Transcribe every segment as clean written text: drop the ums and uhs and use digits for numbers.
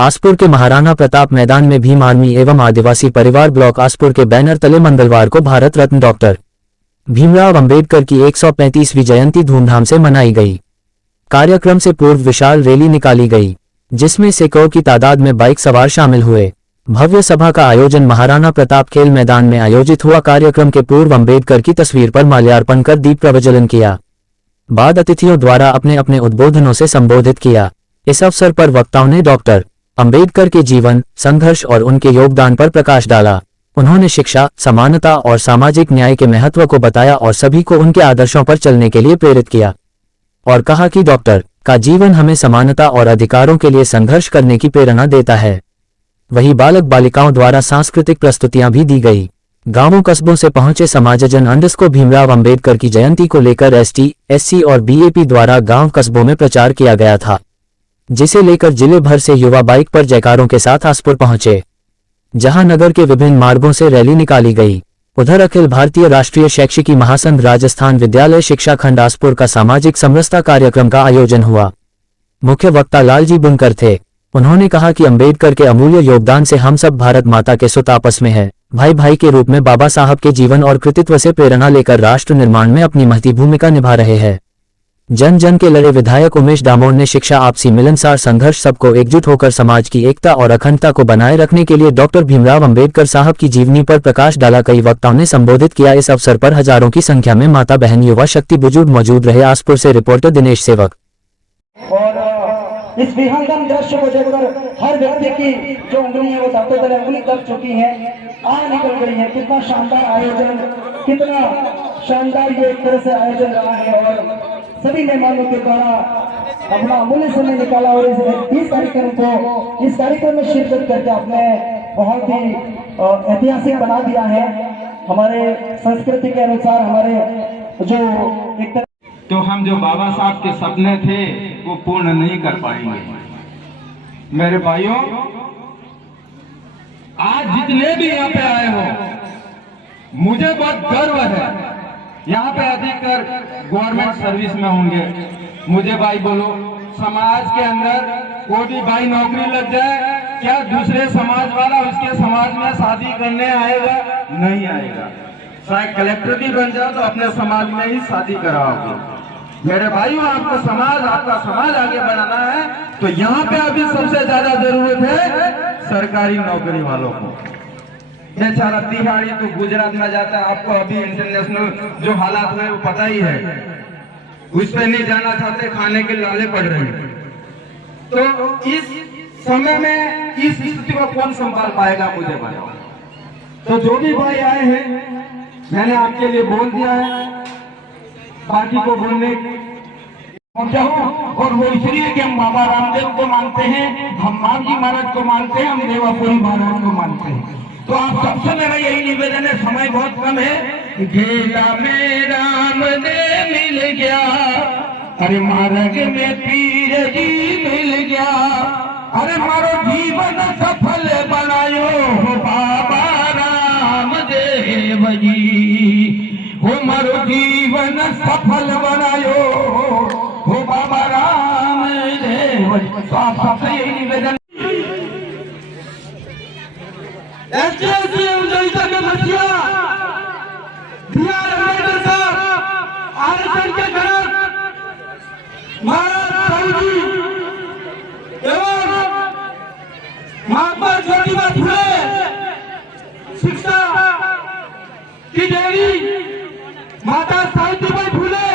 आसपुर के महाराणा प्रताप मैदान में भीम आर्मी एवं आदिवासी परिवार ब्लॉक आसपुर के बैनर तले मंगलवार को भारत रत्न डॉक्टर भीमराव अंबेडकर की 135वीं जयंती धूमधाम से मनाई गई। कार्यक्रम से पूर्व विशाल रैली निकाली गई, जिसमें सैकड़ों की तादाद में बाइक सवार शामिल हुए। भव्य सभा का आयोजन महाराणा प्रताप खेल मैदान में आयोजित हुआ। कार्यक्रम के पूर्व अंबेडकर की तस्वीर पर माल्यार्पण कर दीप प्रज्वलन किया। बाद अतिथियों द्वारा अपने अपने उद्बोधनों से संबोधित किया। इस अवसर पर वक्ताओं ने डॉक्टर अंबेडकर के जीवन, संघर्ष और उनके योगदान पर प्रकाश डाला। उन्होंने शिक्षा, समानता और सामाजिक न्याय के महत्व को बताया और सभी को उनके आदर्शों पर चलने के लिए प्रेरित किया और कहा कि डॉक्टर का जीवन हमें समानता और अधिकारों के लिए संघर्ष करने की प्रेरणा देता है। वहीं बालक बालिकाओं द्वारा सांस्कृतिक प्रस्तुतियां भी दी गई। गांवों कस्बों से पहुंचे समाजजन को भीमराव अंबेडकर की जयंती को लेकर एसटी, एससी और बीएपी द्वारा गांव कस्बों में प्रचार किया गया था, जिसे लेकर जिले भर से युवा बाइक पर जयकारों के साथ आसपुर पहुंचे, जहां नगर के विभिन्न मार्गों से रैली निकाली गई। उधर अखिल भारतीय राष्ट्रीय शैक्षिकी महासंघ राजस्थान विद्यालय शिक्षा खंड आसपुर का सामाजिक समरसता कार्यक्रम का आयोजन हुआ। मुख्य वक्ता लालजी बुनकर थे। उन्होंने कहा कि अंबेडकर के अमूल्य योगदान से हम सब भारत माता के सुत आपस में है, भाई भाई के रूप में बाबा साहब के जीवन और कृतित्व से प्रेरणा लेकर राष्ट्र निर्माण में अपनी महती भूमिका निभा रहे हैं। जन जन के लड़े विधायक उमेश दामोर ने शिक्षा, आपसी मिलनसार संघर्ष, सबको एकजुट होकर समाज की एकता और अखंडता को बनाए रखने के लिए डॉक्टर भीमराव अंबेडकर साहब की जीवनी पर प्रकाश डाला। कई वक्ताओं ने संबोधित किया। इस अवसर पर हजारों की संख्या में माता बहन, युवा शक्ति, बुजुर्ग मौजूद रहे। आसपुर से रिपोर्टर दिनेश सेवक। और इस विहंगम दृश्य को देखकर हर व्यक्ति की जो उंगली है वो दांतों तले उंगली दब चुकी है, आ निकल गई है। कितना शानदार आयोजन, कितना शानदार ये एक तरह से आयोजन रहा है और सभी मेहमानों के द्वारा अपना अमूल्य समय निकाला और इस कार्यक्रम में शिरकत करके आपने बहुत ही ऐतिहासिक बना दिया है। हमारे संस्कृति के अनुसार हमारे जो एक तो हम जो बाबा साहब के सपने थे वो पूर्ण नहीं कर पाएंगे। मेरे भाइयों, आज जितने भी यहाँ पे आए हो, मुझे बहुत गर्व है। यहाँ पे अधिकतर गवर्नमेंट सर्विस में होंगे। मुझे भाई बोलो, समाज के अंदर कोई भी भाई नौकरी लग जाए, क्या दूसरे समाज वाला उसके समाज में शादी करने आएगा? नहीं आएगा। चाहे कलेक्टर भी बन जाओ तो अपने समाज में ही शादी कराओगे। मेरे भाइयों, आपका समाज आगे बढ़ाना है तो यहाँ पे अभी सबसे ज्यादा जरूरत है सरकारी नौकरी वालों को। बेचारा तिहाड़ी तो गुजरात में जाता है, आपको अभी इंटरनेशनल जो हालात है वो पता ही है, उस पर नहीं जाना चाहते, खाने के लाले पड़ रहे हैं। तो इस समय में इस स्थिति को कौन संभाल पाएगा, मुझे बताओ। तो जो भी भाई आए हैं, मैंने आपके लिए बोल दिया है, पार्टी को बोलने और वो इसलिए कि हम बाबा रामदेव को मानते हैं, हम मांझी महाराज को मानते हैं, हम देवापुरी महाराज को मानते हैं। तो आप सबसे मेरा यही निवेदन है, समय बहुत कम है। घेला में राम दे मिल गया, अरे मार्ग में पीर जी मिल गया, अरे मारो जीवन सफल बनायो हो बाबा रामदेव जी, हो मारो जीवन सफल बनायो हो बाबा रामदेव जी। तो आप सबसे यही निवेदन महात्मा ज्योतिबा फुले शिक्षा की देवी माता सावित्रीबाई फुले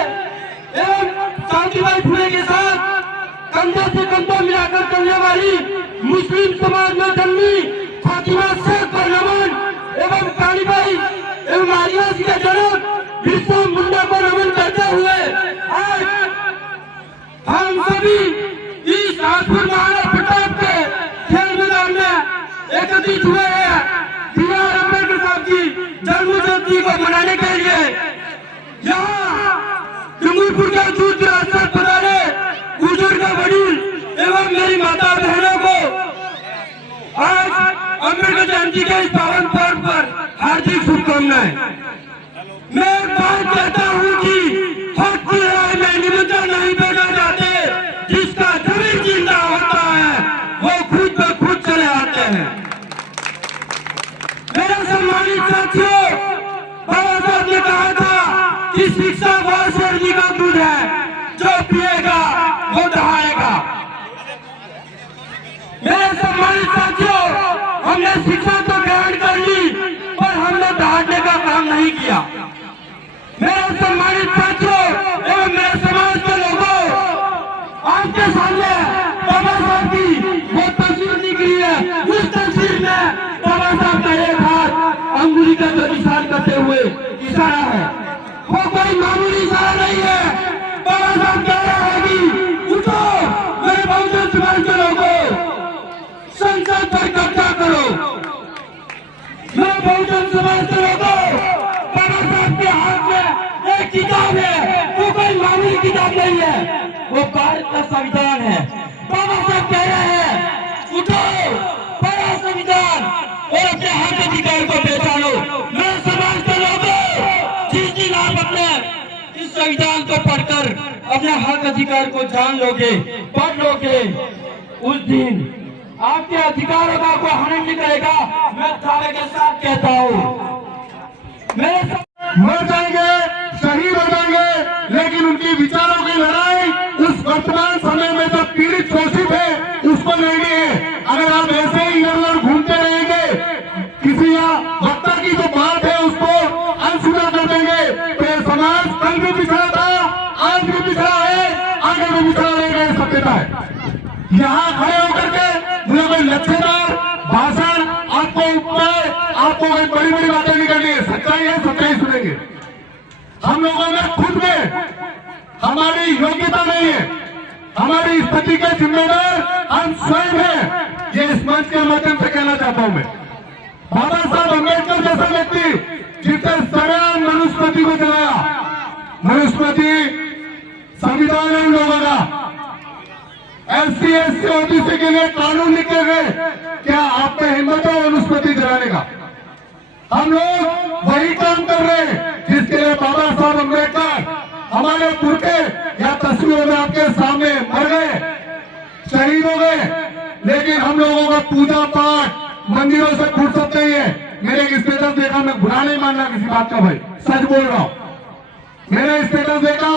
एवं सावित्रीबाई फुले के साथ कंधे से कंधा मिलाकर चलने वाली मुस्लिम समाज में जन्मी फातिमा शेख पर नमन एवं कालीबाई एवं आदिवासी के जनक बिरसा मुंडा को नमन करते हुए आज हम सभी इस आसपुर महाराणा प्रताप के खेल मैदान में एकत्रित हुए हैं भीमराव अंबेडकर साहब की जन्म जयंती को मनाने के लिए। यहाँ डूंगरपुर के दूर दराज से पधारे बुजुर्ग वडील एवं मेरी माता बहनों को आज अंबेडकर जयंती के इस पावन पर्व पर हार्दिक शुभकामनाएं। मैं बात कहता हूँ कि हक की लड़ाई में निमंत्रण नहीं देना चाहते, जिसका जमीन जिंदा होता है वो खुद मेरे सम्मानित साथियों, बाबा साहब ने कहा था कि शिक्षा वासर जी का दूध है, जो पिएगा वो दहाड़ेगा। मेरे सम्मानित साथियों, हमने शिक्षा तो ग्रहण कर ली, पर हमने दहाड़ने का काम नहीं किया। मेरे सम्मानित साथियों एवं मेरे समाज के लोगों, आपके सामने बाबा साहब की वो तस्वीर निकली है। उस तस्वीर में बाबा साहब का एक हाथ अंगुली का जो निशान करते हुए इशारा है, वो कोई मामूली इशारा नहीं है। बाबा साहब कह रहे हैं कि उठो मेरे बहुजन समाज के लोगों, संसद पर कब्जा करो। मेरे बहुजन समाज के लोगों, बाबा साहब के हाथ में एक किताब है, वो कोई मामूली किताब नहीं है, वो भारत का संविधान है। बाबा साहब कह रहे हैं उठो, पढ़ो संविधान और अपने हक अधिकार को पहचानो। मेरे समाज के लोगों, जिस दिन आप अपने इस संविधान को पढ़कर अपने हक अधिकार को जान लोगे, पढ़ लोगे, उस दिन आपके अधिकारों का कोई हनन नहीं करेगा। मैं दावे के साथ कहता हूँ, मेरे मर जाएंगे, शहीद हो जाएंगे, लेकिन उनकी विचारों की लड़ाई उस वर्तमान समय में जो पीड़ित शोषित है उसको लड़नी है। अगर आप ऐसे ही इधर घूमते रहेंगे, किसी वक्ता की जो बात है उसको अनसुना कर देंगे, तो ये समाज कल भी पिछड़ा था, आज भी पिछड़ा है, आगे भी पिछड़ा रहेगा। ये सत्यता है। यहाँ खड़े होकर के मुझे कोई लच्छेदार भाषण, आपको उपाय, आपको कोई बड़ी बड़ी बातें नहीं करनी है। सच्चाई है, सच्चाई सुनेंगे। हम लोगों में खुद में हमारी योग्यता नहीं है, हमारी स्थिति के जिम्मेदार हम स्वयं हैं। ये इस मंच के माध्यम से कहना चाहता हूं मैं। बाबा साहब अम्बेडकर जैसा व्यक्ति जिसने समान मनुस्मृति को चलाया, मनुस्मृति संविधान है उन लोगों का, SC SC OBC के लिए कानून लिखे गए। क्या आप में हिम्मत है मनुस्मृति चलाने का? हम लोग वही काम कर रहे हैं जिसके लिए बाबा साहब अम्बेडकर हमारे पुरखे या तस्वीरों में आपके सामने मर गए, शहीद हो गए। लेकिन हम लोगों का पूजा पाठ मंदिरों से फुर्सत नहीं है। मेरे एक स्टेटस देखा, मैं बुरा नहीं मानना किसी बात का भाई, सच बोल रहा हूं। मैंने स्टेटस देखा,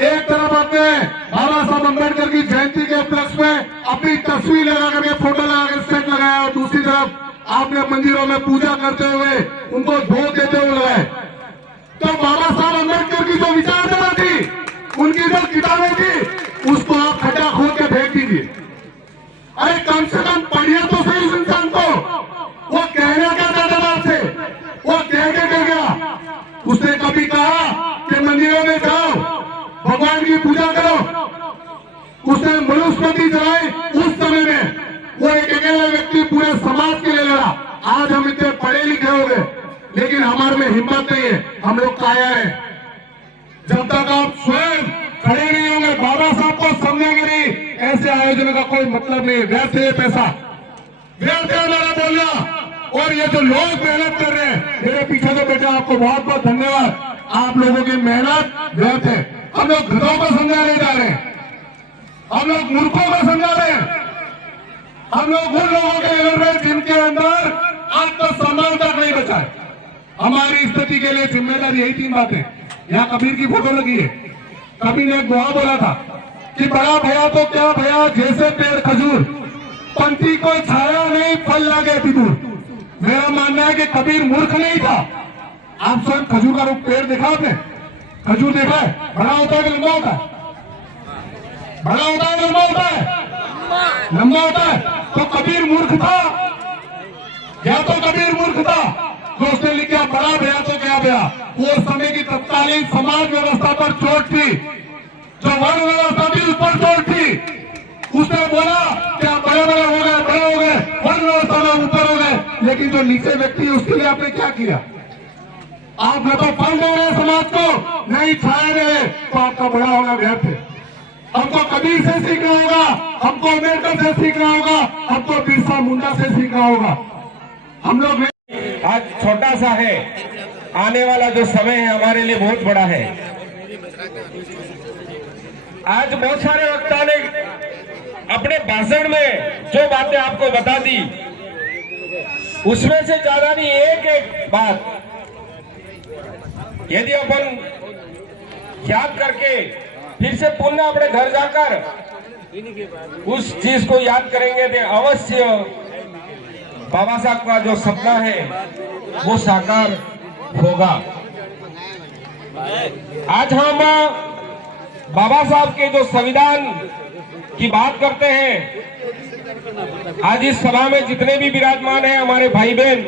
एक तरफ आपने बाबा साहब अम्बेडकर की जयंती के उपलक्ष्य में अपनी तस्वीर लगा करके, फोटो लगा कर सेट लगाया, और दूसरी तरफ आपने मंदिरों में पूजा करते हुए उनको धो देते हुए लगाए। तो बाबा साहब अम्बेडकर की जो विचारधारा थी, उनकी जो किताबें थी, उसको आप खड्डा खोद के फेंक दीजिए। अरे कम से कम पढ़िए तो सही उस इंसान को। वो कहने क्या चाहता था आपसे, वो कह के कर गया। उसने कभी कहा कि मंदिरों में जाओ, भगवान की पूजा करो। उसने मनुस्मृति चलाई उस समय में। वो एक अकेला व्यक्ति पूरे समाज के लिए लड़ा। आज हम इतने पढ़े लिखे हो गए, लेकिन हमारे में हिम्मत नहीं है, हम लोग काया है। जब तक आप स्वयं खड़े नहीं होंगे, बाबा साहब को समझेंगे नहीं, ऐसे आयोजन का कोई मतलब नहीं है। व्यर्थ है पैसा, व्यर्थ है हमारा बोलना। और ये जो लोग मेहनत कर रहे हैं, मेरे पीछे तो बेटा आपको बहुत बहुत धन्यवाद। आप लोगों की मेहनत व्यर्थ है। हम लोग गधों को समझाने जा रहे हैं, हम लोग मूर्खों को समझा रहे हैं, हम लोग उन लोगों के लिए लड़ रहे हैं जिनके अंदर आत्मसम्मान तक नहीं बचा है। हमारी स्थिति के लिए जिम्मेदार यही 3 बातें। यहाँ कबीर की फोटो लगी है। कबीर ने एक दुआ बोला था कि बड़ा भया तो क्या भया, जैसे पेड़ खजूर, पंथी को छाया नहीं, फल लागे अति दूर। मेरा मानना है कि कबीर मूर्ख नहीं था। आप स्वयं खजूर का रूप पेड़ देखा आपने? खजूर देखा है? बड़ा होता है कि लंबा होता है? बड़ा होता है, लंबा होता है? लंबा होता है। तो कबीर मूर्ख था, या तो कबीर मूर्ख था तो उसने लिखा बड़ा भया तो क्या भया। वो समय की तत्कालीन समाज व्यवस्था पर चोट थी, जो वर्ण व्यवस्था थी उस पर चोट थी। उसने बोला क्या बड़े बड़े हो गए, बड़े हो गए, वर्ण व्यवस्था में ऊपर हो गए, लेकिन जो नीचे व्यक्ति है उसके लिए आपने क्या किया? आप न तो फल दे रहे समाज को, नहीं छाया दे रहे, तो आपका बड़ा होना व्यर्थ है। हमको कबीर से सीखना होगा, हमको अम्बेडकर से सीखना होगा, हमको बिरसा मुंडा से सीखना होगा। हम लोग आज छोटा सा है, आने वाला जो समय है हमारे लिए बहुत बड़ा है। आज बहुत सारे वक्ता ने अपने भाषण में जो बातें आपको बता दी, उसमें से ज्यादा नहीं, एक एक बात यदि अपन याद करके फिर से पुनः अपने घर जाकर उस चीज को याद करेंगे तो अवश्य बाबा साहब का जो सपना है वो साकार होगा। आज हम बाबा साहब के जो संविधान की बात करते हैं, आज इस सभा में जितने भी विराजमान हैं हमारे भाई बहन,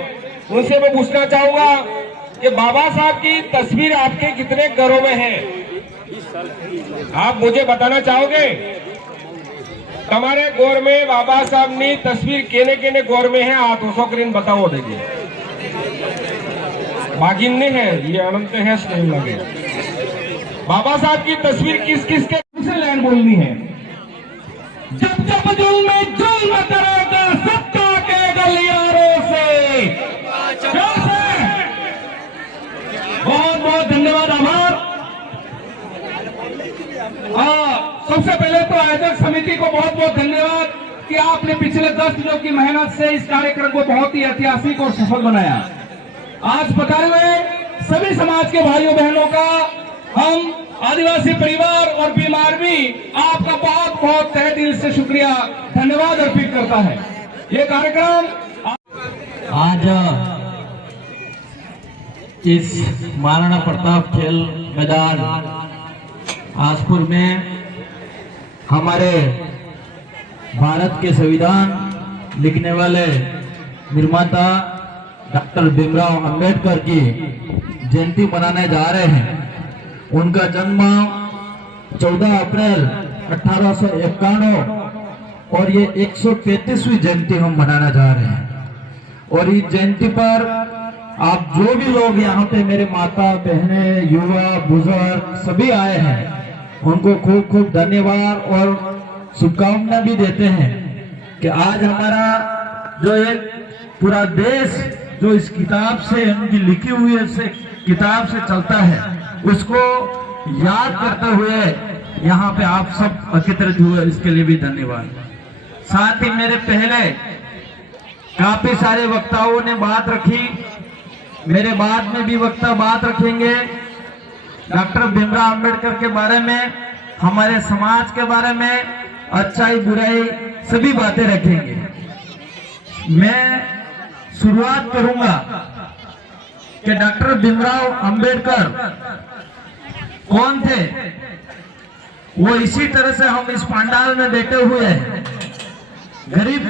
उनसे मैं पूछना चाहूंगा कि बाबा साहब की तस्वीर आपके कितने घरों में है? आप मुझे बताना चाहोगे? તમારે ગોર में बाबा साहब ની तस्वीर केने केने गौर में है? हाथ ऊंचो કરીને बताओ देखिए। बागिन नहीं है, ये अनंत है, नहीं लगे। बाबा साहब की तस्वीर किस किस के लाइन बोलनी है? जब जब जुल्म करोगे सत्ता के गलियारों से। बहुत बहुत धन्यवाद, आभार। सबसे पहले तो आयोजक समिति को बहुत बहुत धन्यवाद कि आपने पिछले 10 दिनों की मेहनत से इस कार्यक्रम को बहुत ही ऐतिहासिक और सफल बनाया। आज पधारे हुए सभी समाज के भाइयों बहनों का हम आदिवासी परिवार और बीमार भी आपका बहुत बहुत तहे दिल से शुक्रिया, धन्यवाद अर्पित करता है। ये कार्यक्रम आज इस महाराणा प्रताप खेल मैदान आसपुर में हमारे भारत के संविधान लिखने वाले निर्माता डॉक्टर भीमराव अंबेडकर की जयंती मनाने जा रहे हैं। उनका जन्म 14 अप्रैल 1891 और ये 135वीं जयंती हम मनाना जा रहे हैं। और इस जयंती पर आप जो भी लोग यहाँ पे, मेरे माता बहनें, युवा, बुजुर्ग सभी आए हैं, उनको खूब खूब धन्यवाद और शुभकामना भी देते हैं कि आज हमारा जो एक पूरा देश जो इस किताब से, उनकी लिखी हुई किताब से चलता है, उसको याद करते हुए यहाँ पे आप सब एकत्रित हुए, इसके लिए भी धन्यवाद। साथ ही मेरे पहले काफी सारे वक्ताओं ने बात रखी, मेरे बाद में भी वक्ता बात रखेंगे डॉक्टर भीमराव अंबेडकर के बारे में, हमारे समाज के बारे में, अच्छाई बुराई सभी बातें रखेंगे। मैं शुरुआत करूंगा कि डॉक्टर भीमराव अंबेडकर कौन थे। वो इसी तरह से हम इस पंडाल में बैठे हुए हैं, गरीब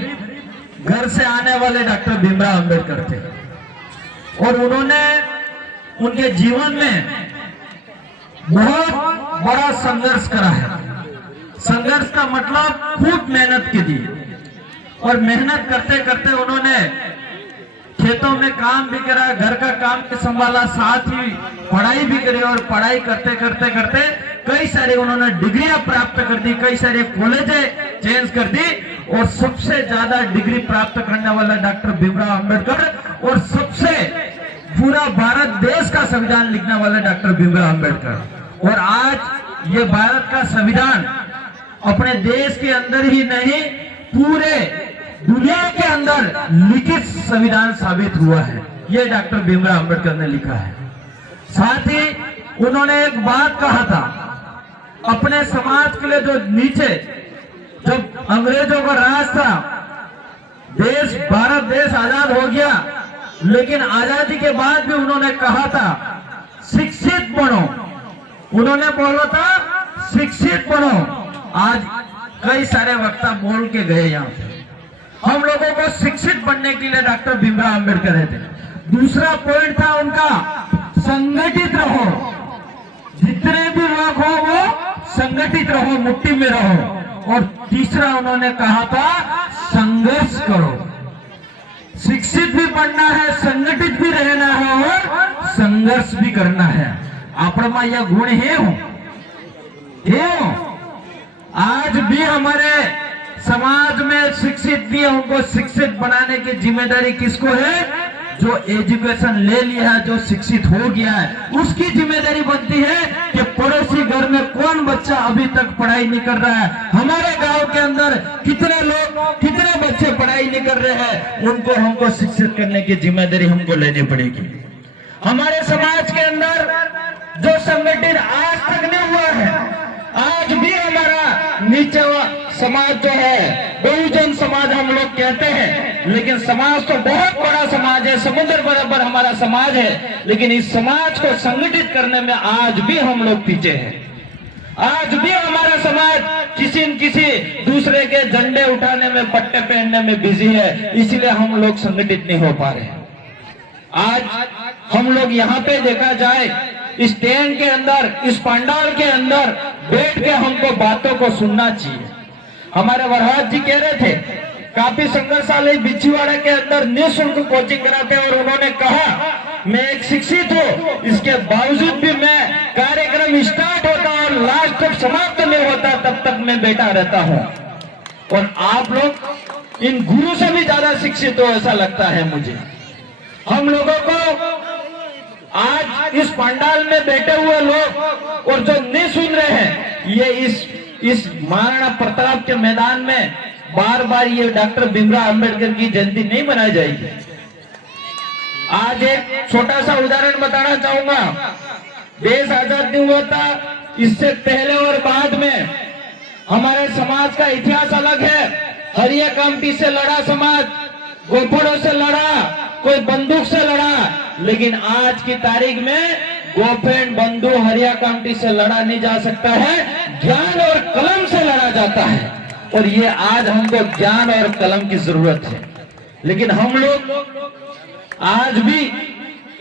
घर से आने वाले डॉक्टर भीमराव अंबेडकर थे। और उन्होंने उनके जीवन में बहुत बड़ा संघर्ष करा है। संघर्ष का मतलब खूब मेहनत की थी, और मेहनत करते करते उन्होंने खेतों में काम भी करा, घर का काम भी संभाला, साथ ही पढ़ाई भी करी। और पढ़ाई करते करते करते कई सारे उन्होंने डिग्रियां प्राप्त कर दी, कई सारे कॉलेजें चेंज कर दी। और सबसे ज्यादा डिग्री प्राप्त करने वाला डॉक्टर भीमराव अंबेडकर, और सबसे पूरा भारत देश का संविधान लिखने वाले डॉक्टर भीमराव अंबेडकर। और आज ये भारत का संविधान अपने देश के अंदर ही नहीं, पूरे दुनिया के अंदर लिखित संविधान साबित हुआ है। ये डॉक्टर भीमराव अंबेडकर ने लिखा है। साथ ही उन्होंने एक बात कहा था अपने समाज के लिए, जो नीचे जब अंग्रेजों का राज था, देश भारत देश आजाद हो गया, लेकिन आजादी के बाद भी उन्होंने कहा था शिक्षित बनो। उन्होंने बोला था शिक्षित बनो। आज कई सारे वक्ता बोल के गए यहाँ पे, हम लोगों को शिक्षित बनने के लिए डॉक्टर भीमराव अंबेडकर थे। दूसरा पॉइंट था उनका, संगठित रहो, जितने भी लोग हो वो संगठित रहो, मुट्ठी में रहो। और तीसरा उन्होंने कहा था संघर्ष करो। शिक्षित भी बनना है, संगठित भी रहना है और संघर्ष भी करना है। आपमा यह गुण है हो। आज भी हमारे समाज में शिक्षित भी है, उनको शिक्षित बनाने की जिम्मेदारी किसको है? जो एजुकेशन ले लिया है, जो शिक्षित हो गया है, उसकी जिम्मेदारी बनती है कि पड़ोसी घर में कौन बच्चा अभी तक पढ़ाई नहीं कर रहा है, हमारे गांव के अंदर कितने लोग, कितने बच्चे पढ़ाई नहीं कर रहे हैं, उनको हमको शिक्षित करने की जिम्मेदारी हमको लेनी पड़ेगी। हमारे समाज के अंदर जो संगठन आज तक नहीं हुआ है, आज भी हमारा नीचे समाज जो है, बहुजन समाज हम लोग कहते हैं, लेकिन समाज तो बहुत बड़ा समाज है, समुद्र बराबर हमारा समाज है, लेकिन इस समाज को संगठित करने में आज भी हम लोग पीछे हैं। आज भी हमारा समाज किसी न किसी दूसरे के झंडे उठाने में, पट्टे पहनने में बिजी है, इसलिए हम लोग संगठित नहीं हो पा रहे। आज हम लोग यहाँ पे देखा जाए, इस टेंट के अंदर, इस पंडाल के अंदर बैठ के हमको बातों को सुनना चाहिए। हमारे वरहाज जी कह रहे थे, काफी संघर्षालय बिछीवाड़ा के अंदर निःशुल्क कोचिंग कराते हैं, और उन्होंने कहा मैं एक शिक्षित हूँ, इसके बावजूद भी मैं कार्यक्रम स्टार्ट होता और लास्ट तक समाप्त नहीं होता तब तक मैं बैठा रहता हूँ। और आप लोग इन गुरु से भी ज्यादा शिक्षित हो ऐसा लगता है मुझे। हम लोगों को आज इस पंडाल में बैठे हुए लोग और जो नहीं सुन रहे हैं, ये इस महाराणा प्रताप के मैदान में बार बार ये डॉक्टर भीमराव अंबेडकर की जयंती नहीं मनाई जाएगी। आज एक छोटा सा उदाहरण बताना चाहूंगा। देश आजाद नहीं हुआ था, इससे पहले और बाद में हमारे समाज का इतिहास अलग है। हरिया कामटी से लड़ा समाज, गोफड़ों से लड़ा, कोई बंदूक से लड़ा, लेकिन आज की तारीख में गोफेन, बंदूक, हरिया कामटी से लड़ा नहीं जा सकता है, ज्ञान और कलम से लड़ा जाता है। और ये आज हमको ज्ञान और कलम की जरूरत है, लेकिन हम लोग आज भी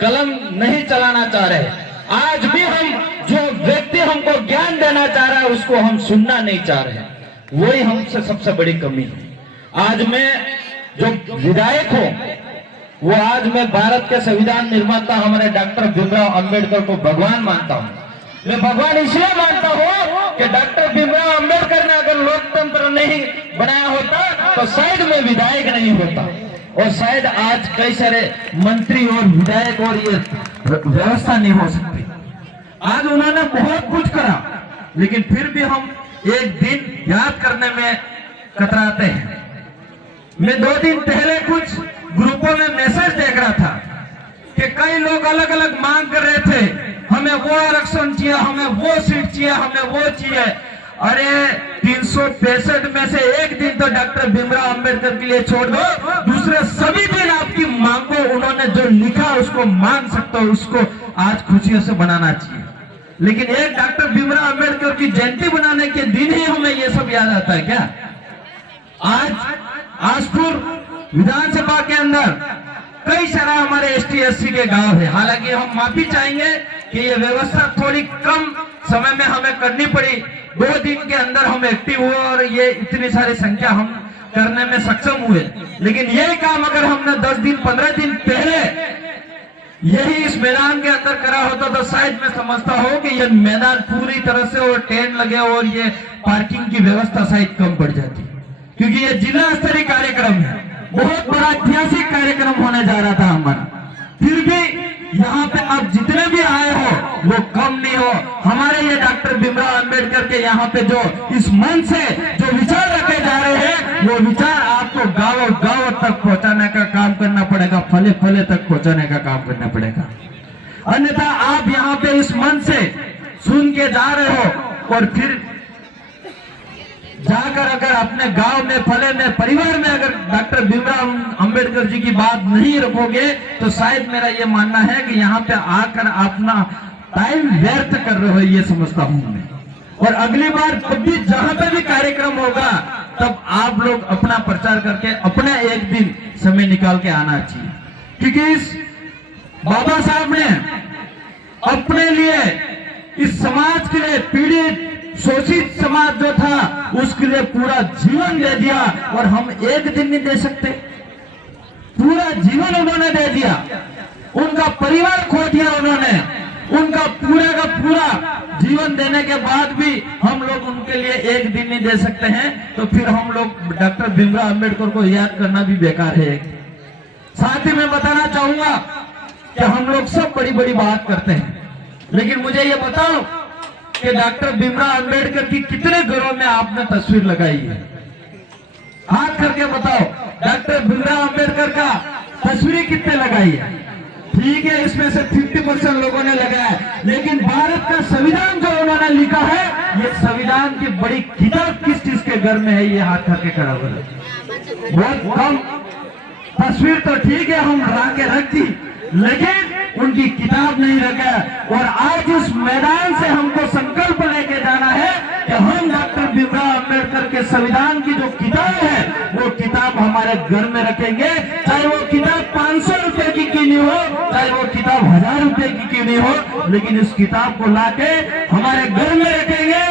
कलम नहीं चलाना चाह रहे। आज भी हम, जो व्यक्ति हमको ज्ञान देना चाह रहा है, उसको हम सुनना नहीं चाह रहे। वही हमसे सबसे बड़ी कमी है। आज मैं जो विधायक हूं, वो आज मैं भारत के संविधान निर्माता हमारे डॉक्टर भीमराव अंबेडकर को भगवान मानता हूँ। मैं भगवान इसलिए मानता हूँ कि डॉक्टर भीमराव अंबेडकर ने अगर लोकतंत्र नहीं बनाया होता तो शायद मैं विधायक नहीं होता, और शायद आज कई सारे मंत्री और विधायक और ये व्यवस्था नहीं हो सकती। आज उन्होंने बहुत कुछ करा, लेकिन फिर भी हम एक दिन याद करने में कतराते हैं। मैं 2 दिन पहले कुछ ग्रुपों में मैसेज देख रहा था कि कई लोग अलग अलग मांग कर रहे थे, हमें वो आरक्षण चाहिए, हमें वो सीट चाहिए, हमें वो चाहिए। अरे 365 में से एक दिन तो डॉक्टर भीमराव अंबेडकर के लिए छोड़ दो, दूसरे सभी दिन आपकी मांगो उन्होंने जो लिखा उसको मान सकते हो, उसको आज खुशियों से बनाना चाहिए। लेकिन एक डॉक्टर भीमराव अंबेडकर की जयंती बनाने के दिन ही हमें ये सब याद आता है क्या? आज आसपुर विधानसभा के अंदर कई सारा हमारे एसटी एससी के गांव है। हालांकि हम माफी चाहेंगे कि ये व्यवस्था थोड़ी कम समय में हमें करनी पड़ी। 2 दिन के अंदर हम एक्टिव हुए और ये इतनी सारी संख्या हम करने में सक्षम हुए। लेकिन यही काम अगर हमने 10 दिन 15 दिन पहले यही इस मैदान के अंदर करा होता तो शायद मैं समझता हूँ कि ये मैदान पूरी तरह से और टेंट लगे और ये पार्किंग की व्यवस्था शायद कम पड़ जाती, क्योंकि ये जिला स्तरीय कार्यक्रम है, बहुत बड़ा ऐतिहासिक कार्यक्रम होने जा रहा था हमारा। फिर भी यहाँ पे आप जितने भी आए हो वो कम नहीं हो। हमारे ये डॉक्टर भीमराव अंबेडकर के यहाँ पे जो इस मन से जो विचार रखे जा रहे हैं, वो विचार आपको गाँव गाँव तक पहुँचाने का काम करना पड़ेगा, फले फले तक पहुँचाने का काम करना पड़ेगा। अन्यथा आप यहाँ पे इस मन से सुन के जा रहे हो और फिर जाकर अगर अपने गांव में, फले में, परिवार में अगर डॉक्टर भीमराव अंबेडकर जी की बात नहीं रखोगे तो शायद मेरा ये मानना है कि यहाँ पे आकर अपना टाइम व्यर्थ कर रहे हो, ये समझता हूँ मैं। और अगली बार कभी जहां पे भी कार्यक्रम होगा तब आप लोग अपना प्रचार करके अपना एक दिन समय निकाल के आना चाहिए, क्योंकि इस बाबा साहब ने अपने लिए, इस समाज के लिए, पीड़ित शोषित समाज जो था उसके लिए पूरा जीवन दे दिया। और हम एक दिन नहीं दे सकते, पूरा जीवन उन्होंने दे दिया, उनका परिवार खो दिया उन्होंने, उनका पूरा का पूरा जीवन देने के बाद भी हम लोग उनके लिए एक दिन नहीं दे सकते हैं, तो फिर हम लोग डॉक्टर भीमराव अंबेडकर को याद करना भी बेकार है। साथ ही मैं बताना चाहूंगा कि हम लोग सब बड़ी बड़ी बात करते हैं, लेकिन मुझे ये बताओ कि डॉक्टर भीमराव अंबेडकर की कितने घरों में आपने तस्वीर लगाई है? हाथ करके बताओ, डॉक्टर भीमराव अंबेडकर का तस्वीरें कितने लगाई है? ठीक है, इसमें से 50% लोगों ने लगाया, लेकिन भारत का संविधान जो उन्होंने लिखा है, ये संविधान की बड़ी किताब किस चीज के घर में है? ये हाथ करके खड़ा करो। बहुत कम तस्वीर तो ठीक है हम ला के रख दी, लेकिन उनकी किताब नहीं रखा। और आज इस मैदान से हमको संकल्प लेके जाना है कि हम डॉक्टर भीमराव अंबेडकर के संविधान की जो किताब है, वो किताब हमारे घर में रखेंगे, चाहे वो किताब 500 रुपए की क्यों नहीं हो, चाहे वो किताब 1000 रुपए की क्यों नहीं हो, लेकिन इस किताब को लाके हमारे घर में रखेंगे।